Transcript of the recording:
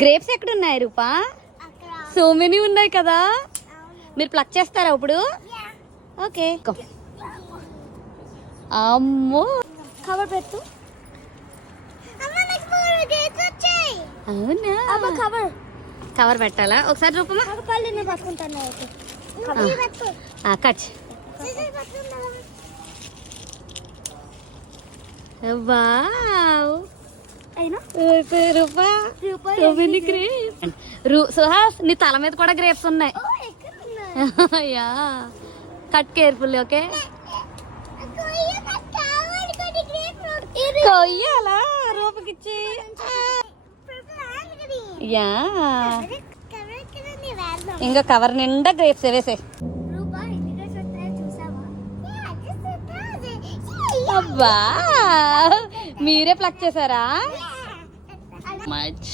Grapes ఎక్కడ ఉన్నాయి రూపా? So many ఉన్నాయి కదా. మీరు ప్లక్ చేస్తారా ఇప్పుడు? ఓకే. అమ్మో కవర్ పెట్టు. అవునా కవర్ పెట్టాలా ఒకసారి రూపమా? కట్. వావ్ రూపా సుహాస్ నీ తల మీద కూడా గ్రేప్స్ ఉన్నాయి. Yeah cut careful. ఓకే కొయ్యాలా రూపకిచ్చి? యా ఇంకా కవర్ నిండా గ్రేప్స్ వేసే. అబ్బా మీరే ప్లక్ చేశారా? మచ్